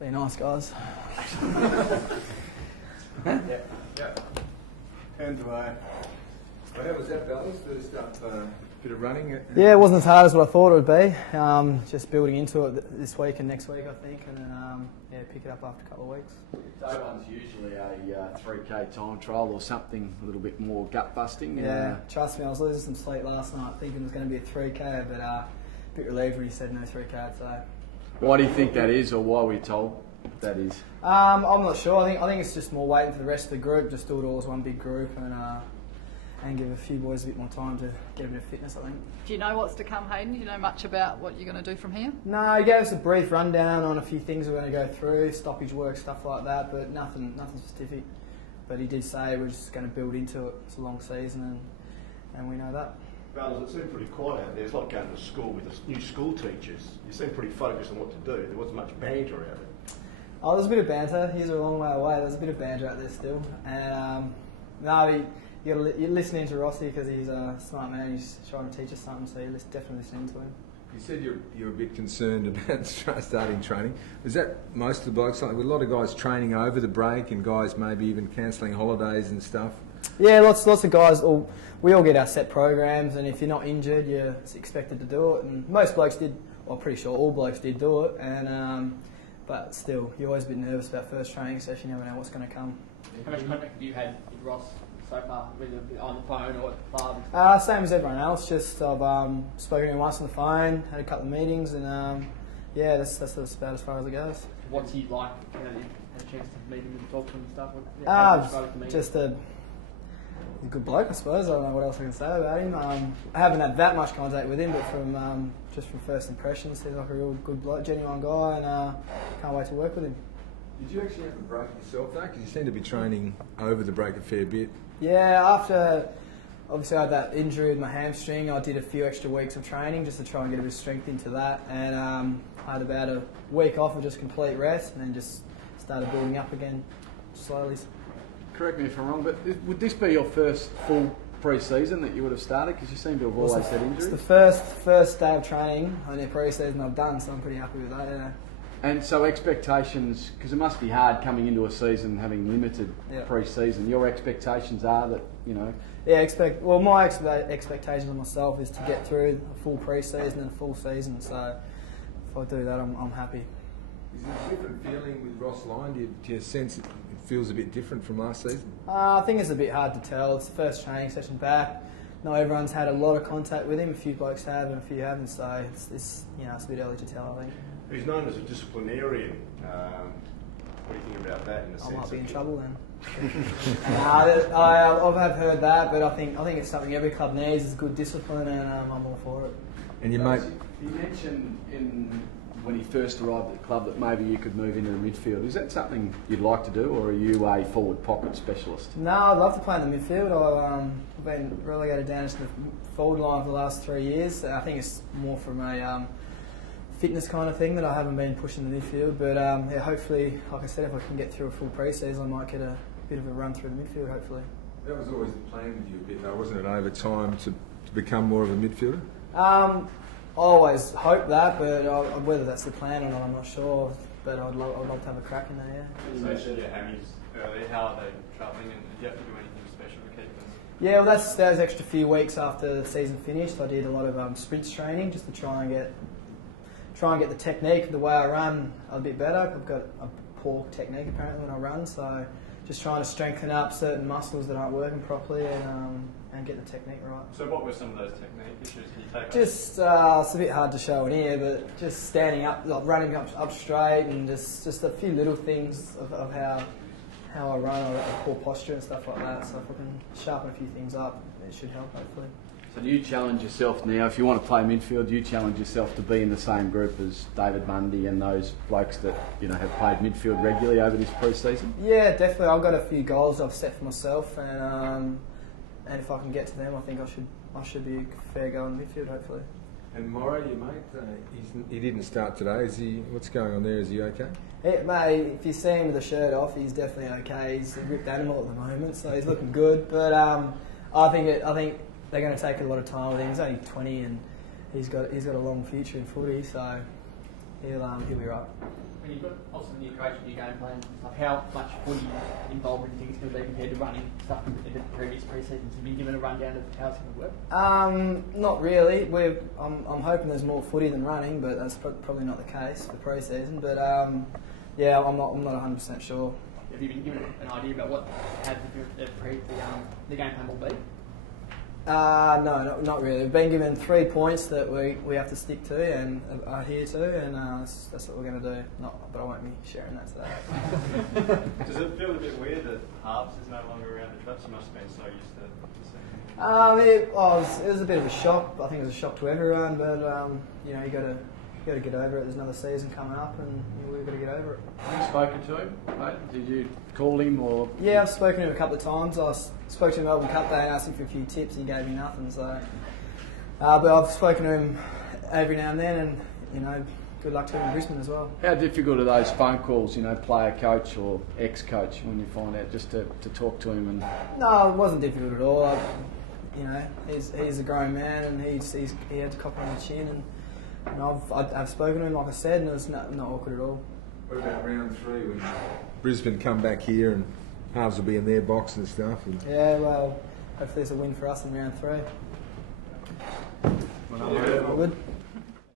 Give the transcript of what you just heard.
Be nice, guys. Yeah. And how was that balance? First up, bit of running? Yeah, it wasn't as hard as what I thought it would be. Just building into it this week and next week, I think, and then pick it up after a couple of weeks. Day one's usually a 3K time trial or something a little bit more gut busting. Yeah, trust me, I was losing some sleep last night thinking it was going to be a 3K, but a bit relieved when he said no 3K. So. Why do you think that is, or why were you told that is? I'm not sure. I think it's just more waiting for the rest of the group. Just do it all as one big group and give a few boys a bit more time to get a bit of fitness, I think. Do you know what's to come, Hayden? Do you know much about what you're going to do from here? No, he gave us a brief rundown on a few things we're going to go through, stoppage work, stuff like that, but nothing specific. But he did say we're just going to build into it. It's a long season and we know that. Ballers, it seemed pretty quiet out there. It's like going to school with the new school teachers. You seem pretty focused on what to do. There wasn't much banter out there. Oh, there's a bit of banter. He's a long way away. There's a bit of banter out there still. And you're listening to Rossi because he's a smart man. He's trying to teach us something, so you're definitely listening to him. You said you're a bit concerned about starting training. Is that most of the blokes, like with a lot of guys training over the break and guys maybe even cancelling holidays and stuff? Yeah, lots of guys. We all get our set programs, and if you're not injured, you're expected to do it. And most blokes did. Well, I'm pretty sure all blokes did do it. And but still, you're always a bit nervous about first training session. You never know what's going to come. How much contact have you had with Ross so far, whether on the phone or at the club? Same as everyone else. Just I've spoken to him once on the phone, had a couple of meetings, and yeah, that's about as far as it goes. What's he like? You know, you had a chance to meet him and talk to him and stuff. Just a good bloke, I suppose. I don't know what else I can say about him. I haven't had that much contact with him, but from first impressions, he's like a real good bloke, genuine guy, and can't wait to work with him. Did you actually have a break yourself though? Because you seem to be training over the break a fair bit. Yeah, after obviously I had that injury with my hamstring, I did a few extra weeks of training just to try and get a bit of strength into that, and I had about a week off of just complete rest, and then just started building up again slowly. Correct me if I'm wrong, but would this be your first full pre-season that you would have started? Because you seem to have always had injuries. It's the first day of training on the pre-season I've done, so I'm pretty happy with that. Yeah. And so expectations, because it must be hard coming into a season having limited pre-season. Your expectations are that, you know. Yeah, my expectations on myself is to get through a full pre-season and a full season. So if I do that, I'm happy. Is there a different feeling with Ross Lyon? Do you sense it feels a bit different from last season? I think it's a bit hard to tell. It's the first training session back. Not everyone's had a lot of contact with him. A few blokes have and a few haven't. So it's a bit early to tell, I think. He's known as a disciplinarian. What do you think about that? I might be in trouble then. I've heard that, but I think it's something every club needs is good discipline, and I'm all for it. And you mate, you mentioned when he first arrived at the club that maybe you could move into the midfield. Is that something you'd like to do, or are you a forward pocket specialist? No, I'd love to play in the midfield. I've been relegated down to the forward line for the last 3 years. I think it's more from a fitness kind of thing that I haven't been pushing the midfield. But hopefully, like I said, if I can get through a full pre-season, I might get a bit of a run through the midfield, hopefully. That was always the plan with you a bit though, wasn't it, over time to become more of a midfielder? I always hope that, but whether that's the plan or not, I'm not sure. But I'd love to have a crack in there, yeah. You mentioned your hammies earlier. How are they travelling, and do you have to do anything special to keep them? Yeah, well, that was an extra few weeks after the season finished. I did a lot of sprints training just to try and get the technique of the way I run a bit better. I've got a poor technique apparently when I run, so just trying to strengthen up certain muscles that aren't working properly and get the technique right. So what were some of those technique issues? Can you take just it's a bit hard to show in here, but just standing up, like running up straight, and just a few little things of how I run, or poor posture and stuff like that. So if I can sharpen a few things up, it should help hopefully. So do you challenge yourself now, if you want to play midfield, do you challenge yourself to be in the same group as David Mundy and those blokes that have played midfield regularly over this pre-season? Yeah, definitely. I've got a few goals I've set for myself, and if I can get to them, I think I should be a fair go in midfield hopefully. And Morrow, your mate, he didn't start today. What's going on there? Is he okay? Yeah, mate, if you see him with the shirt off, he's definitely okay. He's a ripped animal at the moment, so he's looking good. But I think they're going to take a lot of time with him. He's only 20 and he's got a long future in footy, so he'll be right. When you've got also the new coach and new game plan and stuff, how much footy involvement do you think it's going to be compared to running stuff in the previous pre-seasons? Have you been given a rundown of how it's going to work? Not really. I'm hoping there's more footy than running, but that's probably not the case for pre-season. But yeah, I'm not 100% sure. Have you been given an idea about what how the game plan will be? No, not really. We've been given 3 points that we have to stick to and adhere to, and that's what we're going to do. But I won't be sharing that today. Does it feel a bit weird that halves is no longer around the traps? You must have been so used to seeing it. It was a bit of a shock. I think it was a shock to everyone, but you know, you got to get over it. There's another season coming up, and we've got to get over it. Have you spoken to him, mate? Did you call him or? Yeah, I've spoken to him a couple of times. I spoke to him Melbourne Cup Day and asked him for a few tips. He gave me nothing. So, but I've spoken to him every now and then, and you know, good luck to him in Brisbane as well. How difficult are those phone calls, you know, player coach or ex-coach, when you find out just to talk to him? And no, it wasn't difficult at all. You know, he's a grown man, and he had to cop on the chin, and I've spoken to him, like I said, and it was not awkward at all. What about round 3 when Brisbane come back here and halves will be in their box and stuff? And yeah, well, hopefully it's a win for us in round 3. Well, Good.